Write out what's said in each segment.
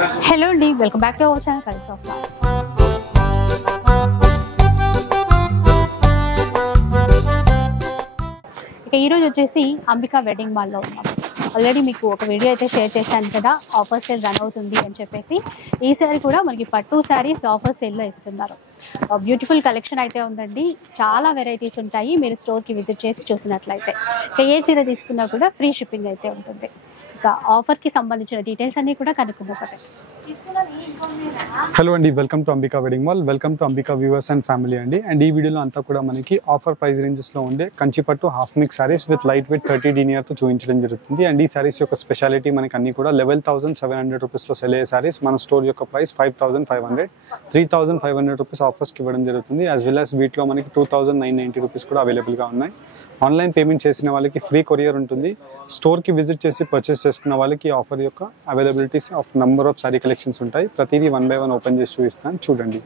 Hello అండి, welcome back to our channel colours of life. ఇక ఈరోజు వచ్చేసి అంబికా వెడ్డింగ్ మాల్లో ఉన్నాం. ఆల్రెడీ మీకు ఒక వీడియో అయితే షేర్ చేశాను కదా, ఆఫర్ సేల్ రన్ అవుతుంది అని చెప్పేసి. ఈసారి కూడా మనకి పట్టు శారీస్ ఆఫర్ సేల్లో ఇస్తున్నారు. బ్యూటిఫుల్ కలెక్షన్ అయితే ఉందండి, చాలా వెరైటీస్ ఉంటాయి. మీరు స్టోర్కి విజిట్ చేసి చూసినట్లయితే ఇక ఏ చీర తీసుకున్నా కూడా ఫ్రీ షిప్పింగ్ అయితే ఉంటుంది. ఇక ఆఫర్కి సంబంధించిన డీటెయిల్స్ అన్నీ కూడా కనుక్కుందాం. హలో అండి, welcome to Ambika wedding mall. Welcome to Ambika viewers and family అండి. అండ్ ఈ వీడియోలో అంతా కూడా మనకి ఆఫర్ ప్రైస్ రేంజెస్లో ఉండే కంచిపట్టు half mix saris with light weight 30 డీనియర్తో చూపించడం జరుగుతుంది. అండ్ ఈ సారీస్ యొక్క స్పెషాలిటీ మనకి అన్ని కూడా 11,700 రూపీస్లో సెల్ అయ్యే సారీస్. మన స్టోర్ యొక్క ప్రైస్ 5,500, 3,500 రూపీస్ ఆఫర్స్కి ఇవ్వడం జరుగుతుంది. యాజ్ వెల్ యాజ్ వీటిలో మనకి 2,990 రూపీస్ కూడా అవైలబుల్గా ఉన్నాయి. ఆన్లైన్ పేమెంట్ చేసిన వాళ్ళకి ఫ్రీ కొరియర్ ఉంటుంది. స్టోర్కి విజిట్ చేసి పర్చేస్ చేసుకున్న వాళ్ళకి ఆఫర్ యొక్క availabilities of number of sorry collections ఉంటాయి. ప్రతిదీ 1 by 1 ఓపెన్ చేసి చూపిస్తాను, చూడండి.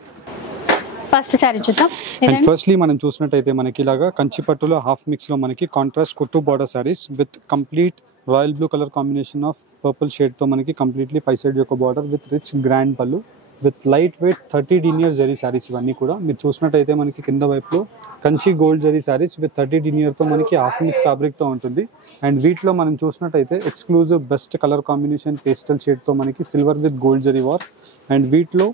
ఫస్ట్ సారీ చూద్దాం. అండ్ ఫస్ట్లీ మనం చూసినట్టయితే మనకి ఇలాగా కంచిపట్టులో హాఫ్ మిక్స్ లో మనకి కాంట్రాస్ట్ కుట్టు border saris with complete royal blue colour combination of purple shade తో మనకి కంప్లీట్లీ 5 సైడ్ యొక్క బార్డర్ విత్ రిచ్ గ్రాండ్ పళ్ళు with light weight 30 denier zari saris. ఇవన్నీ కూడా మీరు చూసినట్టయితే మనకి కింద వైపులో Kanchi gold zari saris with 30 denier తో మనకి హాఫ్ మిక్స్ ఫ్యాబ్రిక్ తో ఉంటుంది. అండ్ వీటిలో మనం చూసినట్టయితే exclusive best colour combination pastel shade తో మనకి సిల్వర్ విత్ గోల్డ్ జరీ వార్. అండ్ వీటిలో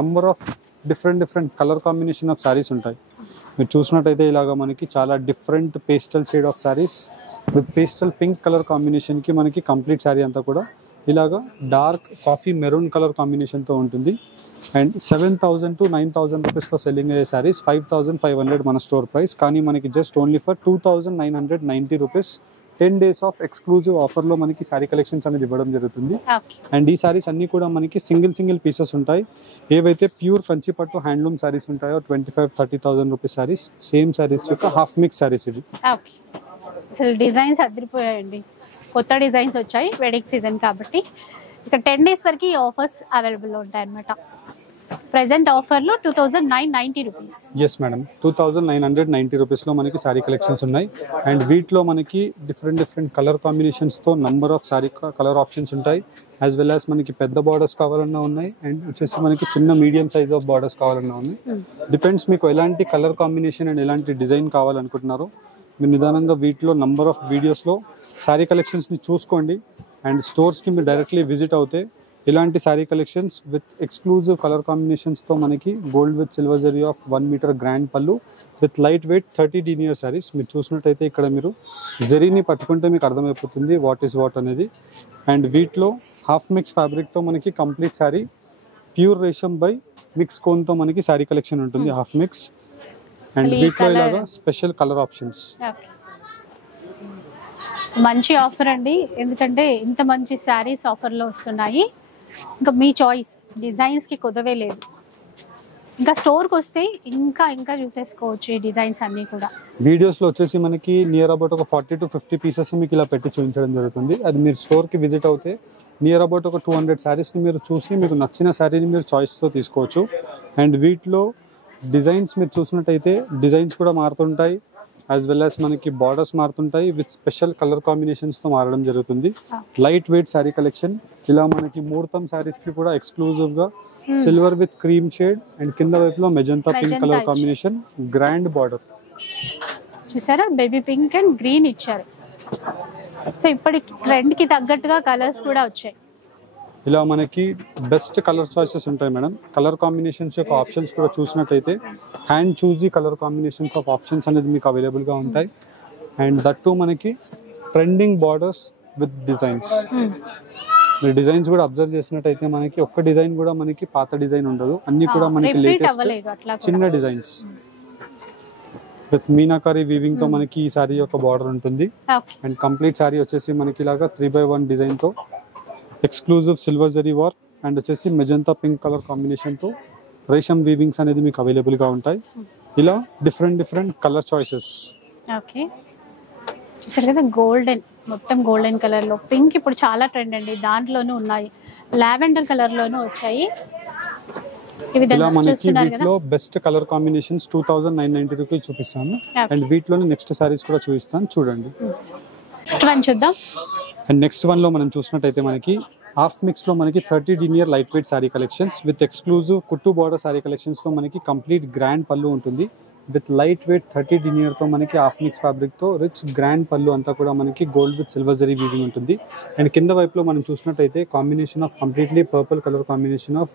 number of different colour combination of saris ఉంటాయి. మీరు చూసినట్టయితే ఇలాగా మనకి చాలా different pastel shade of saris with pastel pink colour కాంబినేషన్కి మనకి కంప్లీట్ శారీ అంతా కూడా ఇలాగా డార్క్ కాఫీ మెరూన్ కలర్ కాంబినేషన్తో ఉంటుంది. అండ్ 7,000 to 9,000 రూపీస్లో సెల్లింగ్ అయ్యే సారీస్ 5,500 మన స్టోర్ ప్రైస్. కానీ మనకి just only for 2,990 rupees 10 days of exclusive ఆఫర్లో మనకి శారీ కలెక్షన్స్ అనేది ఇవ్వడం జరుగుతుంది. అండ్ ఈ సారీస్ అన్ని కూడా మనకి సింగిల్ పీసెస్ ఉంటాయి. ఏవైతే ప్యూర్ కంచిపట్టు హ్యాండ్లూమ్ సారీస్ ఉంటాయో 25,000-30,000 రూపీస్ సారీస్, సేమ్ సారీస్ యొక్క హాఫ్ మిక్స్ సారీస్ ఇవి. అసలు డిజైన్స్ అదిరిపోయాయండి, కొత్త డిజైన్స్ వచ్చాయి వెడ్డింగ్ సీజన్ కాబట్టి. ఇక 10 days వరకు ఈ ఆఫర్స్ అవైలబుల్లో ఉంటాయి అన్నమాట. ప్రెసెంట్ ఆఫర్లో 2,990 రూపీస్. ఎస్ మేడం, 2,990 రూపీస్లో మనకి సారీ కలెక్షన్స్ ఉన్నాయి. అండ్ వీటిలో మనకి డిఫరెంట్ కలర్ కాంబినేషన్స్తో number of sari colour options ఉంటాయి. యాజ్ వెల్ యాజ్ మనకి పెద్ద బార్డర్స్ కావాలన్నా ఉన్నాయి, అండ్ వచ్చేసి మనకి చిన్న మీడియం సైజ్ ఆఫ్ బార్డర్స్ కావాలన్నా ఉన్నాయి. డిపెండ్స్ మీకు ఎలాంటి కలర్ కాంబినేషన్ అండ్ ఎలాంటి డిజైన్ కావాలనుకుంటున్నారో మీరు నిదానంగా వీటిలో నంబర్ ఆఫ్ వీడియోస్లో శారీ కలెక్షన్స్ని చూసుకోండి. అండ్ స్టోర్స్కి మీరు డైరెక్ట్లీ విజిట్ అవుతే ఇలాంటి sari collections with exclusive colour కాంబినేషన్స్తో మనకి gold with silver zari of 1 metre grand పళ్ళు with light weight 30 denier saris. మీరు చూసినట్టయితే ఇక్కడ మీరు జరీని పట్టుకుంటే మీకు అర్థమైపోతుంది వాట్ ఈస్ వాట్ అనేది. అండ్ వీటిలో హాఫ్ మిక్స్ ఫ్యాబ్రిక్తో మనకి complete sari pure resham by mix కోన్తో మనకి శారీ కలెక్షన్ ఉంటుంది హాఫ్ మిక్స్. అండ్ వీటిలో ఇలాగా స్పెషల్ కలర్ ఆప్షన్స్. మంచి ఆఫర్ అండి, ఎందుకంటే ఇంత మంచి శారీస్ ఆఫర్లో వస్తున్నాయి. ఇంకా మీ చాయిస్, డిజైన్స్కి కుదవే లేదు. ఇంకా స్టోర్కి వస్తే ఇంకా చూసేసుకోవచ్చు ఈ డిజైన్స్ అన్నీ కూడా. వీడియోస్లో వచ్చేసి మనకి నియర్ అబౌట్ ఒక 40 to 50 పీసెస్ మీకు ఇలా పెట్టి చూపించడం జరుగుతుంది. అది మీరు స్టోర్కి విజిట్ అవుతే నియర్ అబౌట్ ఒక 200 శారీస్ని మీరు చూసి మీకు నచ్చిన శారీని మీరు చాయిస్తో తీసుకోవచ్చు. అండ్ వీటిలో డిజైన్స్ మీరు చూసినట్టయితే డిజైన్స్ కూడా మారుతుంటాయి, యాజ్ వెల్ యాజ్ మనకి బార్డర్స్ మారుతుంటాయి విత్ స్పెషల్ కలర్ కాంబినేషన్స్తో మారడం జరుగుతుంది. Light weight sari collection. ఇలా మనకి ముహూర్తం శారీస్కి కూడా ఎక్స్క్లూజివ్గా silver with cream shade and కింద వైపులో magenta pink colour combination, grand border. చూసారా, బేబీ పింక్ అండ్ గ్రీన్ ఇచ్చారు. సో ఇప్పటి ట్రెండ్కి తగ్గట్టుగా కలర్స్ కూడా వచ్చాయి. ఇలా మనకి బెస్ట్ కలర్ చాయిసెస్ ఉంటాయి మేడం. కలర్ కాంబినేషన్స్ యొక్క ఆప్షన్స్ కూడా చూసినట్టయితే hand choosy colour combinations of options అనేది మీకు అవైలబుల్గా ఉంటాయి. అండ్ దట్టు మనకి ట్రెండింగ్ బార్డర్స్ విత్ డిజైన్స్. మీరు డిజైన్స్ కూడా అబ్జర్వ్ చేసినట్టయితే మనకి ఒక్క డిజైన్ కూడా మనకి పాత డిజైన్ ఉండదు, అన్ని కూడా మనకి లేటెస్ట్ చిన్న డిజైన్స్ విత్ మీనాకారి వీవింగ్ తో మనకి ఈ సారీ యొక్క బార్డర్ ఉంటుంది. అండ్ కంప్లీట్ సారీ వచ్చేసి మనకి ఇలాగా 3 by 1 డిజైన్ తో exclusive silver zari work and వచ్చేసి మెజంతా పింక్ కలర్ కాంబినేషన్ తో రేషమ్ వీవింగ్స్ అనేది మీకు అవైలబుల్ గా ఉంటాయి. ఇలా డిఫరెంట్ కలర్ చాయిసెస్. ఓకే, చూసారు కదా, గోల్డెన్, మొత్తం గోల్డెన్ కలర్ లో పింక్ ఇప్పుడు చాలా ట్రెండ్ అండి. దాంట్లోనూ ఉన్నాయి, లావెండర్ కలర్ లోనూ వచ్చాయి. ఇలా మనకి వీటిలో బెస్ట్ కలర్ కాంబినేషన్స్ 2,990 రూపీస్ చూపిస్తాను. అండ్ వీటిలోనే నెక్స్ట్ సారీస్ కూడా చూపిస్తాను, చూడండి. నెక్స్ట్ వన్ చూద్దాం. అండ్ నెక్స్ట్ వన్ లో మనం చూసినట్టయితే మనకి హాఫ్ మిక్స్లో మనకి 30 denier light weight sari collections with exclusive కుట్టు బార్డర్ శారీ కలెక్షన్స్తో మనకి కంప్లీట్ గ్రాండ్ పళ్ళు ఉంటుంది. విత్ లైట్ వెయిట్ 30 డినియర్తో మనకి హాఫ్ మిక్స్ ఫ్యాబ్రిక్తో రిచ్ గ్రాండ్ పళ్ళు అంతా కూడా మనకి gold with silver zari weaving ఉంటుంది. అండ్ కింద వైపులో మనం చూసినట్టయితే combination of completely purple colour combination of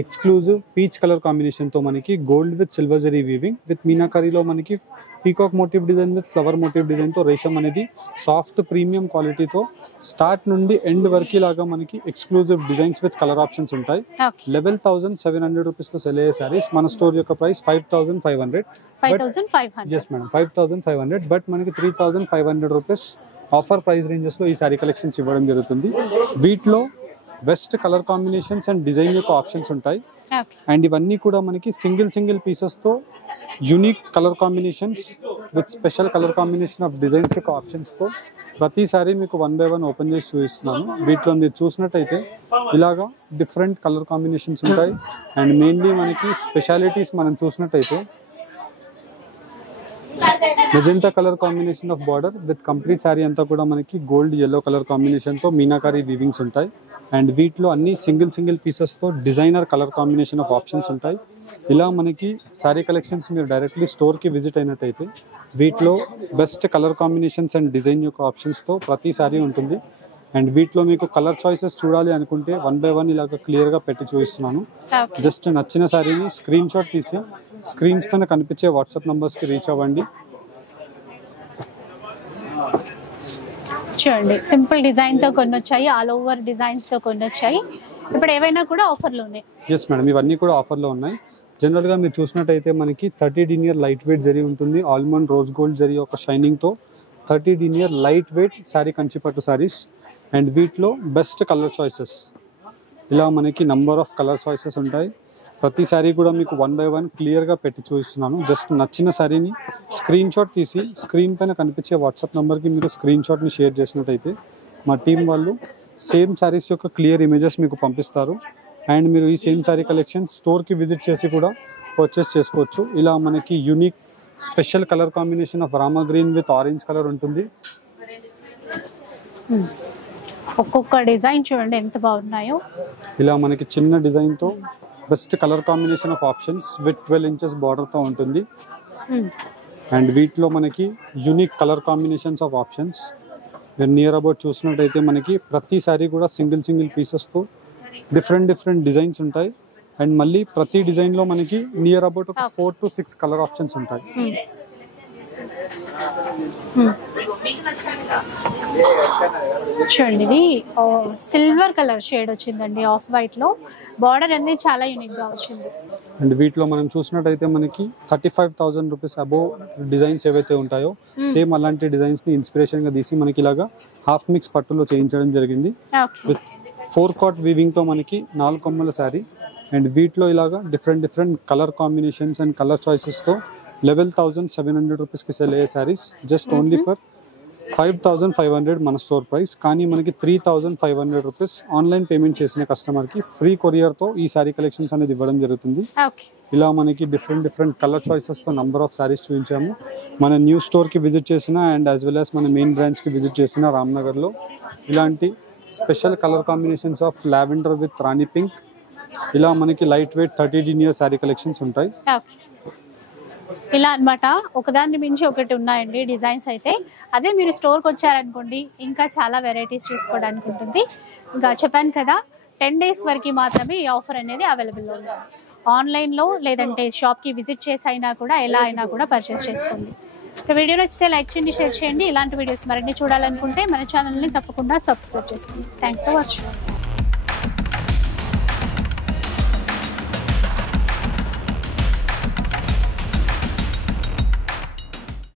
exclusive peach colour కాంబినేషన్తో మనకి gold with silver zari weaving with మీనాకరీలో మనకి peacock motif design with flower motif డిజైన్తో రేషం అనేది సాఫ్ట్ ప్రీమియం క్వాలిటీతో స్టార్ట్ నుండి ఎండ్ వరకు లాగా మనకి exclusive designs with colour options ఉంటాయి. 11,700 రూపీస్లో సెల్ అయ్యే సారీస్ మన స్టోర్ యొక్క ప్రైస్ 5,500. Yes madam 5,500. బట్ మనకి 3,500 రూపీస్ ఆఫర్ ప్రైస్ రేంజెస్లో ఈ సారీ కలెక్షన్స్ ఇవ్వడం జరుగుతుంది. వీటిలో best colour combinations and design యొక్క ఆప్షన్స్ ఉంటాయి. అండ్ ఇవన్నీ కూడా మనకి సింగిల్ పీసెస్తో unique colour combinations with special colour combination of designs యొక్క ఆప్షన్స్తో ప్రతిసారి మీకు 1 by 1 ఓపెన్ చేసి చూపిస్తున్నాను. వీటిలో మీరు చూసినట్టయితే ఇలాగా డిఫరెంట్ కలర్ కాంబినేషన్స్ ఉంటాయి. అండ్ మెయిన్లీ మనకి స్పెషాలిటీస్ మనం చూసినట్టయితే magenta colour combination of border with complete sari అంతా కూడా మనకి గోల్డ్ yellow కలర్ కాంబినేషన్తో మీనాకారీ వీవింగ్స్ ఉంటాయి. అండ్ వీటిలో అన్ని సింగిల్ పీసెస్తో designer colour combination of options ఉంటాయి. ఇలా మనకి శారీ కలెక్షన్స్ మీరు డైరెక్ట్లీ స్టోర్కి విజిట్ అయినట్టయితే వీటిలో best colour combinations and design యొక్క ఆప్షన్స్తో ప్రతి శారీ ఉంటుంది. అండ్ వీటిలో మీకు కలర్ చాయిసెస్ చూడాలి అనుకుంటే 1 by 1 ఇలాగ క్లియర్గా పెట్టి చూపిస్తున్నాను. జస్ట్ నచ్చిన శారీని స్క్రీన్ షాట్ తీసి స్క్రీన్స్ పైన కనిపించే వాట్సాప్ నంబర్స్కి రీచ్ అవ్వండి. చూడండి సింపుల్ డిజైన్ తో కొన్ని వచ్చాయి, ఆల్ ఓవర్ డిజైన్స్ తో కొన్ని వచ్చాయి. ఇప్పుడు ఏవైనా కూడా ఆఫర్లు ఉన్నాయి. ఎస్ మేడం ఇవన్నీ కూడా ఆఫర్లో ఉన్నాయి. జనరల్గా మీరు చూసినట్టయితే మనకి 30 డినియర్ లైట్ వెయిట్ జరీ ఉంటుంది. ఆల్మండ్ రోజ్ గోల్డ్ జరీ ఒక షైనింగ్తో 30 denier light weight sari Kanchipattu saris. And వీటిలో బెస్ట్ కలర్ చాయిసెస్ ఇలా మనకి నంబర్ ఆఫ్ కలర్ చాయిసెస్ ఉంటాయి. ప్రతి శారీ కూడా మీకు 1 by 1 క్లియర్గా పెట్టి చూపిస్తున్నాను. జస్ట్ నచ్చిన శారీని స్క్రీన్ షాట్ తీసి స్క్రీన్ పైన కనిపించే వాట్సాప్ నెంబర్కి మీరు స్క్రీన్ షాట్ని షేర్ చేసినట్టయితే మా టీం వాళ్ళు సేమ్ శారీస్ యొక్క క్లియర్ ఇమేజెస్ మీకు పంపిస్తారు. అండ్ మీరు ఈ సేమ్ శారీ కలెక్షన్ స్టోర్కి విజిట్ చేసి కూడా పర్చేస్ చేసుకోవచ్చు. ఇలా మనకి unique special colour combination of Rama green with orange colour ఉంటుంది. ఒక్కొక్క డిజైన్ చూడండి ఎంత బాగున్నాయో. ఇలా మనకి చిన్న డిజైన్తో best colour combination of options with 12 inches బార్డర్తో ఉంటుంది. అండ్ వీటిలో మనకి unique colour combinations of options మీరు నియర్ అబౌట్ చూసినట్టయితే మనకి ప్రతి సారీ కూడా సింగిల్ పీసెస్తో డిఫరెంట్ డిజైన్స్ ఉంటాయి. అండ్ మళ్ళీ ప్రతి డిజైన్లో మనకి నియర్ అబౌట్ ఒక 4 to 6 కలర్ ఆప్షన్స్ ఉంటాయి. చూడండి ఇది సిల్వర్ కలర్ షేడ్ వచ్చిందండి ఆఫ్ వైట్ లో. బార్డర్ అనేది చాలా యూనిక్ గా వచ్చింది. అండ్ వీటిలో మనం చూసినట్టయితే మనకి 35,000 రూపీస్ అబోవ్ డిజైన్స్ ఏవైతే ఉంటాయో సేమ్ అలాంటి డిజైన్స్ ని ఇన్స్పిరేషన్ గా తీసి మనకి ఇలాగా హాఫ్ మిక్స్ పట్టులో చేయించడం జరిగింది. విత్ 4 cot వీవింగ్ తో మనకి 4 కొమ్మల శారీ. అండ్ వీటిలో ఇలాగా different colour combinations and colour choices తో 11,700 రూపీస్కి సెల్ అయ్యే శారీస్ జస్ట్ ఓన్లీ ఫర్ 5,500 మన స్టోర్ ప్రైస్. కానీ మనకి 3,500 రూపీస్ ఆన్లైన్ పేమెంట్ చేసిన కస్టమర్కి ఫ్రీ కొరియర్తో ఈ శారీ కలెక్షన్స్ అనేది ఇవ్వడం జరుగుతుంది. ఇలా మనకి డిఫరెంట్ కలర్ చాయిసెస్తో నంబర్ ఆఫ్ శారీస్ చూపించాము. మన న్యూ స్టోర్కి విజిట్ చేసిన అండ్ యాజ్ వెల్ యాజ్ మన మెయిన్ బ్రాంచ్కి విజిట్ చేసిన రామ్నగర్లో ఇలాంటి special colour combinations of lavender with rani pink ఇలా మనకి light weight 30 denier sari collections ఉంటాయి. ఇలా అన్నమాట ఒకదాన్ని మించి ఒకటి ఉన్నాయండి డిజైన్స్ అయితే. అదే మీరు స్టోర్కి వచ్చారనుకోండి ఇంకా చాలా వెరైటీస్ చూసుకోవడానికి ఉంటుంది. ఇంకా చెప్పాను కదా 10 days వరకు మాత్రమే ఈ ఆఫర్ అనేది అవైలబుల్లో ఉంది. ఆన్లైన్లో లేదంటే షాప్కి విజిట్ చేసి అయినా కూడా ఎలా అయినా కూడా పర్చేస్ చేసుకోండి. వీడియో నచ్చితే లైక్ చేయండి, షేర్ చేయండి. ఇలాంటి వీడియోస్ మరిన్ని చూడాలనుకుంటే మన ఛానల్ని తప్పకుండా సబ్స్క్రైబ్ చేసుకోండి. Thanks for watching.